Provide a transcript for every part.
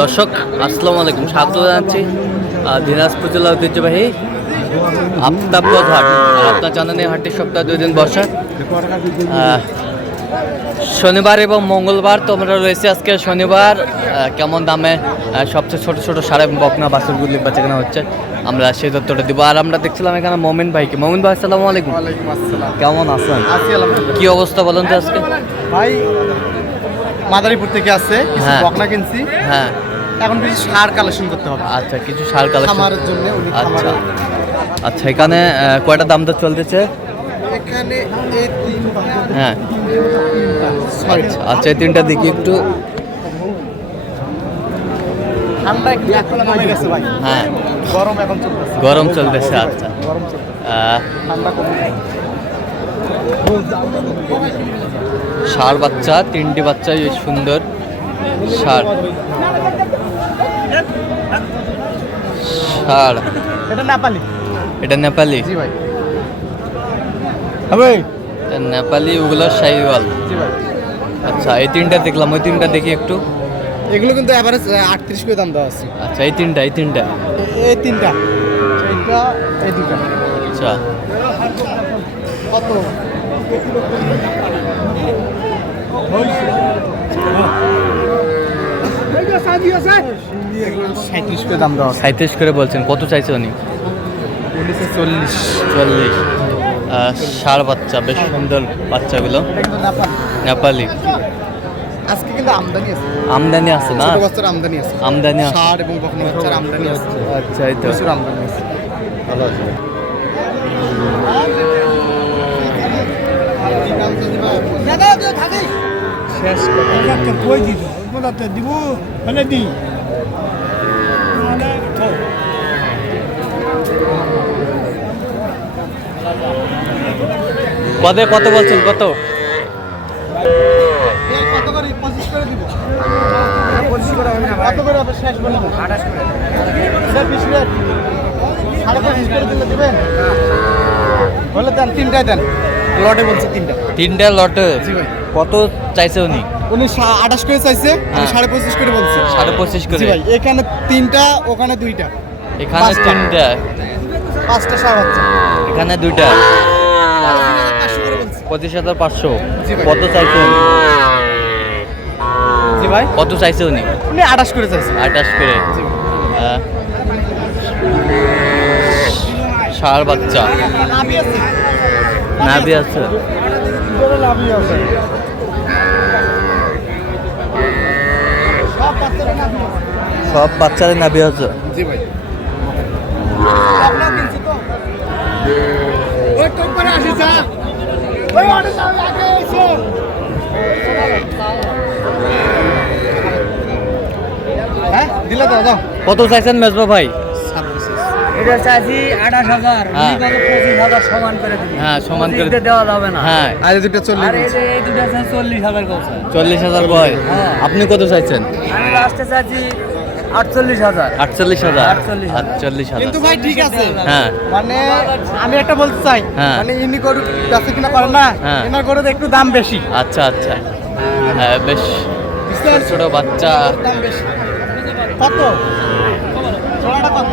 দর্শক আসসালামু আলাইকুম, স্বাগত জানাচ্ছি দিনাজপুর জেলা ঐতিহ্যবাহী আফতাবগঞ্জ হাট। আর আপনার জানেন এই হাটটি সপ্তাহে 2 দিন বসে, শনিবার এবং মঙ্গলবার। তো আমরা রয়েছে আজকে শনিবার। কেমন দামে সবচেয়ে ছোট ছোট সাড়ে বকনা বাছুরগুলি বেচাকেনা হচ্ছে আমরা সেই তথ্যটা দিব। আর আমরা দেখছিলাম এখানে মোমিন ভাইকে। মোমিন ভাই আসসালামু আলাইকুম। কেমন আছেন? কি অবস্থা বলেন তো আজকে? ভাই মাদারীপুর থেকে আসছে, হ্যাঁ বকনা কিনছি। হ্যাঁ, এখন কিছু সার কালেকশন করতে হবে। আচ্ছা, কিছু সার কালেকশন খামারের জন্য। আচ্ছা আচ্ছা, এখানে কয়টা দাম দর চলতেছে? এখানে এই তিন, হ্যাঁ আচ্ছা, এই তিনটা দেখি একটু। ঠান্ডা একটু কমে গেছে ভাই। হ্যাঁ, গরম এখন চলতেছে। গরম চলতেছে। আচ্ছা, গরম চলতেছে, ঠান্ডা কমে গেছে। ষাঁড় বাচ্চা, 3টি বাচ্চা, বেশ সুন্দর ষাঁড়। ষাঁড় এটা নেপালি। এটা নেপালি? জি ভাই। এটা নেপালি, ওগুলো শাহিওয়াল। জি ভাই। আচ্ছা, এই তিনটা দেখলাম, ওই তিনটা দেখি একটু। এগুলো কিন্তু এভারেজ 38 করে দাম দেওয়া আছে। আচ্ছা, এই তিনটা এই তিনটা, এইটা, এই দুটা। আচ্ছা, কত? 37 করে দাম দেওয়া আছে। 37 করে বলছেন। কত চাইছে উনি? 40। ষাঁড় বাচ্চা, বেশ সুন্দর বাচ্চাগুলো, নেপালি। আজকে কিন্তু আমদানি আছে। আমদানি আছে না? ছোট বাচ্চার আমদানি আছে। আমদানি আছে। ষাঁড় এবং বকনা বাচ্চার আমদানি আছে। আচ্ছা, এই তো প্রচুর আমদানি আছে। ভালো আছে। শেষ দিব মানে দিই পদে কত বলছেন? কত? কত করে? 25 করে দিব। 25 করে হবে না ভাই। কত করে হবে? শেষ বলে দাও। 28 করে। স্যার 20 করে। 25.5 করে দিলে দিবেন? বলে দেন, তিনটাই দেন। লটে বলছে তিনটা। তিনটা লটে? জি ভাই। কত চাইছে উনি? উনি 28 করে চাইছে, আমি 25.5 করে বলছি। 25.5 করে? জি ভাই। এখানে তিনটা, ওখানে দুইটা। এখানে তিনটা, পাঁচটা ষাঁড় বাচ্চা। এখানে দুইটা। 25,500। কত চাইছে উনি? জি ভাই। কত চাইছে উনি? উনি 28 করে চাইছে। 28 করে। ষাঁড় বাচ্চা, নাভি আছে। নাভি আছে। নাভি আছে। সব বাচ্চারা নাভি আছে। সব বাচ্চাদের নাভি আছে। জি ভাই। আপনারা কিনছি তো? ওই কোম্পানি আসে যা। ওই অর্ডার দাও আগে এসো। হ্যাঁ, দিলা দাও দাও। কত চাইছেন মেজবা ভাই? এটা চাইছি 28,000, হ্যাঁ। উনি কত 25,000 সমান করে দিবেন। হ্যাঁ, সমান করে দিতে দেওয়া যাবে না। হ্যাঁ, আর দুটো 40 আর এই দুটা চাই 40,000 কত? 40,000 কয়? হ্যাঁ। আপনি কত চাইছেন? আমি লাস্টে চাইছি 48,000। 48,000। 48,000। 48,000। কিন্তু ভাই ঠিক আছে। হ্যাঁ, মানে আমি একটা বলতে চাই, হ্যাঁ। মানে ইনি গরু বেচা কিনা করে না, হ্যাঁ। এনার গরুতে একটু দাম বেশি। আচ্ছা আচ্ছা। হ্যাঁ, বেশ ছোট ছোট বাচ্চা। দাম বেশি। কত? জোড়াটা কত?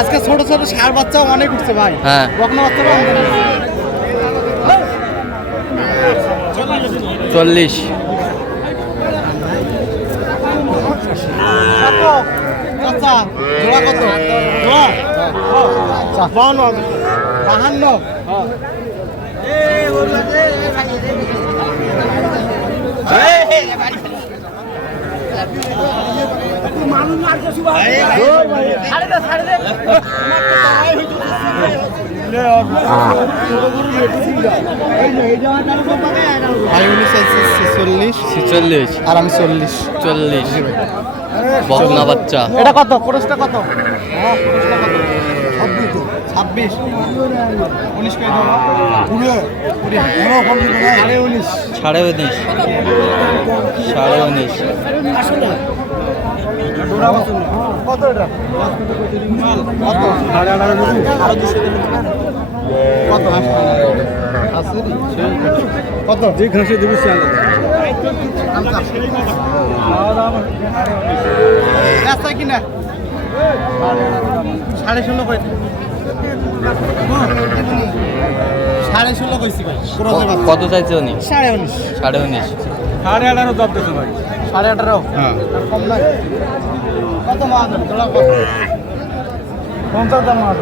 আজকে ছোট ছোট ষাঁড় বাচ্চাও অনেক উঠছে ভাই। হ্যাঁ, বকনা বাচ্চাও অনেক উঠছে। 40। কত? আচ্ছা, জোড়া কত? জোড়া? আচ্ছা, 52। 52? ভাই উনি চাইছে 46 আর আমি 40। 40 বকনা বাচ্চা। এটা কত? খরচটা কত? খরচটা কত? 26 19 করে দাও পুরো সাড়ে 19 সাড়ে 19 সাড়ে 19 কত এটা কত সাড়ে 18 আরো 200 কত আছে কত যে ঘাসে দেবো সে রাস্তা কিনা 16.5 করে 16.5 কইছি ভাই কত চাইছে উনি 19.5 সাড়ে 19 সাড়ে 18 জব দিতে ভাই সাড়ে 18 হ্যাঁ কম নাই কত মাছ তোলা কত 50 দাম মাছ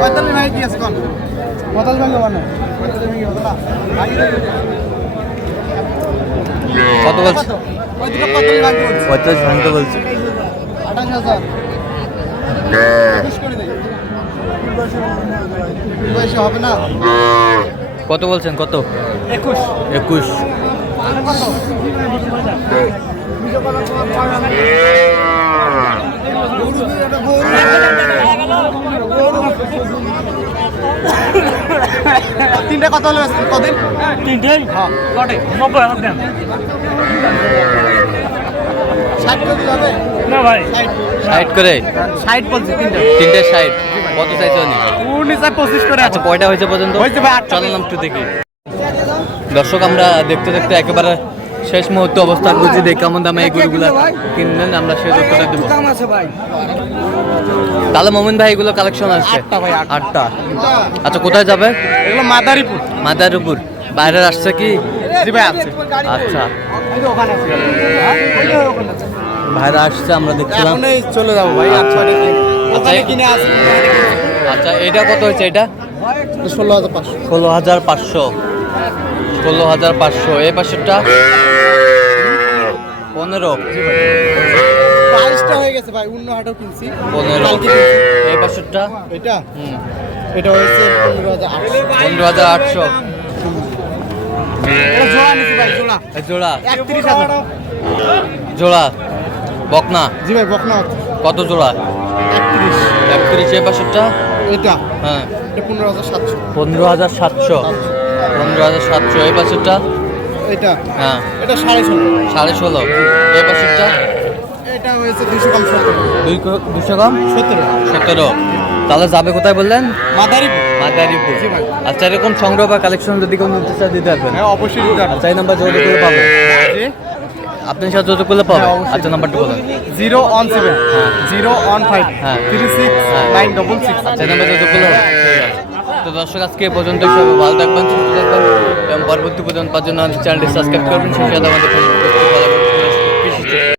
45 ভাই কি আছে কোন 45 ভাই মানে 45 ভাই হতো না কত বলছে ওই দুটো 45 ভাগ করছে 45 ভাঙতে বলছে 28000 করে দেই পয়সা হবে না কত বলছেন কত 21 21 তিনটা কত হলো কদিন তিনটেই হ্যাঁ লটে 90,000 দেন 60 করে দিলে হবে না ভাই 60 করে 60 বলছি তিনটা তিনটে 60 কত চাইছে উনি উনি স্যার 25 করে আচ্ছা কয়টা হয়েছে পর্যন্ত হয়েছে ভাই, 8টা। চলেন একটু দেখি দর্শক আমরা দেখতে দেখতে একেবারে শেষ মুহূর্তে অবস্থান করছি দেখি কেমন দামে এই গরুগুলো কিনলেন আমরা সেই তথ্যটা দেবো দাম আছে ভাই তাহলে মোমিন ভাই এগুলো কালেকশন আছে 8টা ভাই, 8টা আচ্ছা কোথায় যাবে এগুলো মাদারীপুর মাদারীপুর বাইরের আসছে কি জি ভাই আছে আচ্ছা এই যে ওখানে আছে ওই যে ওখানে আছে বাইরে আসছে আমরা দেখছিলাম এখনই চলে যাবো ভাই আচ্ছা ওখানে কিনে আসি আচ্ছা এটা কত হয়েছে এটা 16,500 16,500 16,500 এই পাশেরটা 15 22টা হয়ে গেছে ভাই অন্য হাটও কিনছি 15 কালকে কিনছি। এই পাশেরটা এটা হুম এটা হয়েছে 15,800 15,800 এটা জোড়া নিছি ভাই জোড়া এই জোড়া 31,000 জোড়া বকনা জি ভাই বকনা কত জোড়া 31 31 এই পাশেরটা এটা হ্যাঁ এটা 15,700 15,700 15,700 এই পাশেরটা এটা হ্যাঁ এটা 16.5 16.5 এই পাশেরটা এটা হয়েছে 200 কম 200 কম 17 17 তাহলে যাবে কোথায় বললেন মাদারীপুর মাদারীপুর জি ভাই। আচ্ছা এরকম সংগ্রহ বা কালেকশন যদি কোনো নিতে চায় দিতে পারবেন হ্যাঁ অবশ্যই দিতে হবে আচ্ছা এই নাম্বার যোগাযোগ করলে পাবে জি আপনার সাথে যোগাযোগ করলে পাবে হ্যাঁ, অবশ্যই। আচ্ছা নাম্বারটা বলেন 017 হ্যাঁ। 015 হ্যাঁ। 36 হ্যাঁ। 966 আচ্ছা এই নাম্বার যোগাযোগ করলে হবে ঠিক আছে তো দর্শক আজকে এ পর্যন্ত সবাই ভালো থাকবেন সুস্থ থাকবেন এবং পরবর্তী পর্যন্ত পাওয়ার জন্য আমাদের চ্যানেলটি সাবস্ক্রাইব করবেন সেই সাথে আমাদের